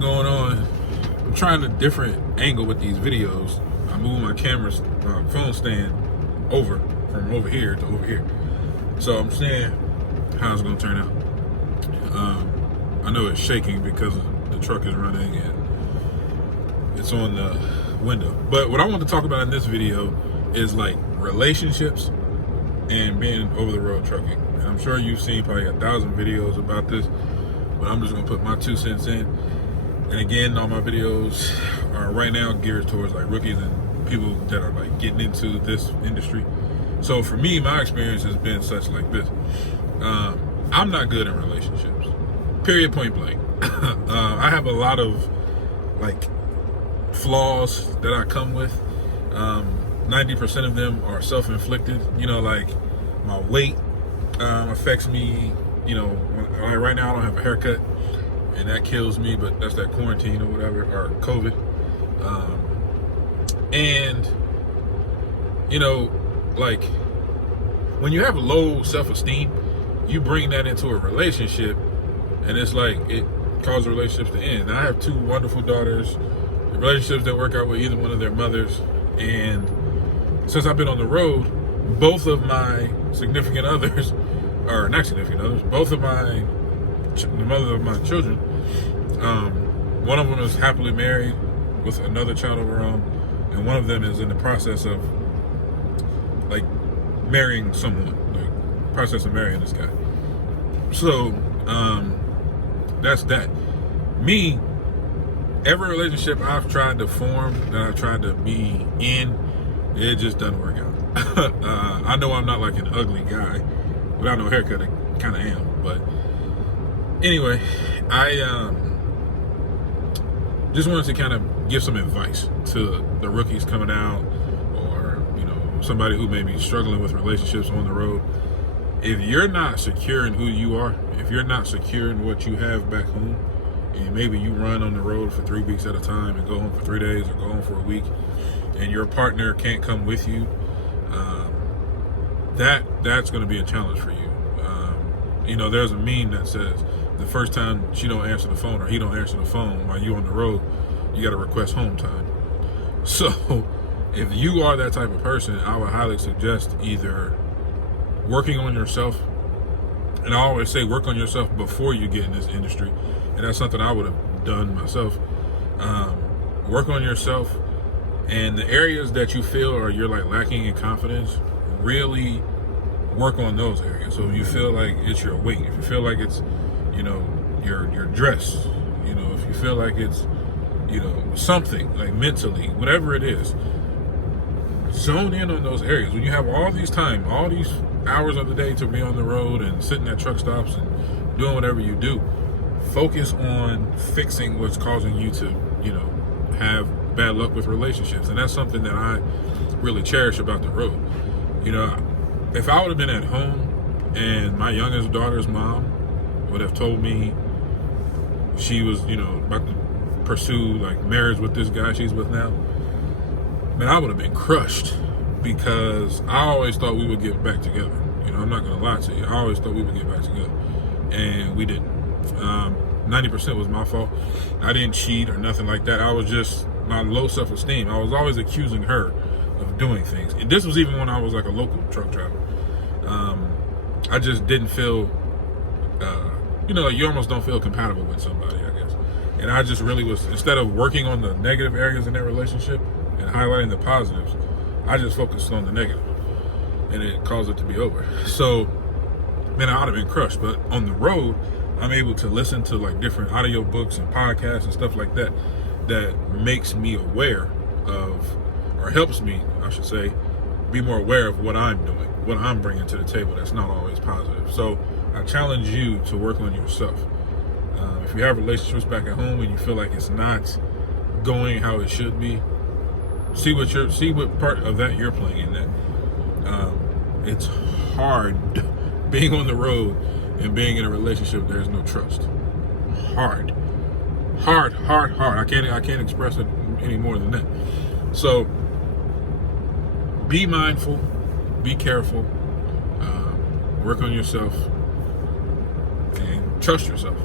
going on? I'm trying a different angle with these videos. I'm moving my camera's phone stand from over here to over here. So I'm seeing how it's going to turn out. I know it's shaking because the truck is running and it's on the window. But what I want to talk about in this video is like relationships and being over the road trucking. And I'm sure you've seen probably 1,000 videos about this, but I'm just going to put my 2 cents in. And again, all my videos are right now geared towards like rookies and people that are like getting into this industry. So for me, my experience has been such like this. I'm not good in relationships, period, point blank. I have a lot of like flaws that I come with. 90% of them are self-inflicted. You know, like my weight affects me. You know, right now I don't have a haircut, and that kills me, but that's that quarantine or whatever, or COVID. And, you know, like, when you have low self-esteem, you bring that into a relationship, and it's like, it causes relationships to end. Now, I have 2 wonderful daughters, relationships that work out with either one of their mothers, and since I've been on the road, both of my significant others, or not significant others, both of the mother of my children, one of them is happily married with another child of her own, and one of them is in the process of like marrying someone, like process of marrying this guy. So that's that. Me, every relationship I've tried to form, that I've tried to be in, it just doesn't work out. I know I'm not like an ugly guy. Without no haircut, I kind of am. But anyway, I just wanted to kind of give some advice to the rookies coming out, or, you know, somebody who may be struggling with relationships on the road. If you're not secure in who you are, if you're not secure in what you have back home, and maybe you run on the road for 3 weeks at a time and go home for 3 days or go home for a week, and your partner can't come with you, that's going to be a challenge for you. You know, there's a meme that says the first time she don't answer the phone or he don't answer the phone while you on the road, you got to request home time. So if you are that type of person, I would highly suggest either working on yourself, and I always say work on yourself before you get in this industry, and that's something I would have done myself. Work on yourself, and the areas that you feel or you're like lacking in confidence, really work on those areas. So if you feel like it's your weight, if you feel like it's, you know, your dress, you know, if you feel like it's, you know, something like mentally, whatever it is, zone in on those areas. When you have all these hours of the day to be on the road and sitting at truck stops and doing whatever you do, focus on fixing what's causing you to, you know, have bad luck with relationships. And that's something that I really cherish about the road. You know, if I would have been at home and my youngest daughter's mom would have told me she was, you know, about to pursue like marriage with this guy she's with now, man, I would have been crushed, because I always thought we would get back together. You know, I'm not gonna lie to you. I always thought we would get back together, and we didn't. 90% was my fault. I didn't cheat or nothing like that. I was just my low self-esteem. I was always accusing her of doing things. And this was even when I was like a local truck driver. I just didn't feel, you know, you almost don't feel compatible with somebody, I guess. And I just really was, instead of working on the negative areas in their relationship and highlighting the positives, I just focused on the negative, and it caused it to be over. So, man, I would have been crushed. But on the road, I'm able to listen to like different audio books and podcasts and stuff like that, that makes me aware of, or helps me, I should say, be more aware of what I'm doing, what I'm bringing to the table that's not always positive. So I challenge you to work on yourself. If you have relationships back at home and you feel like it's not going how it should be, see what part of that you're playing in that. It's hard being on the road and being in a relationship there's no trust. Hard. I can't express it any more than that. So be mindful, be careful, work on yourself, and trust yourself.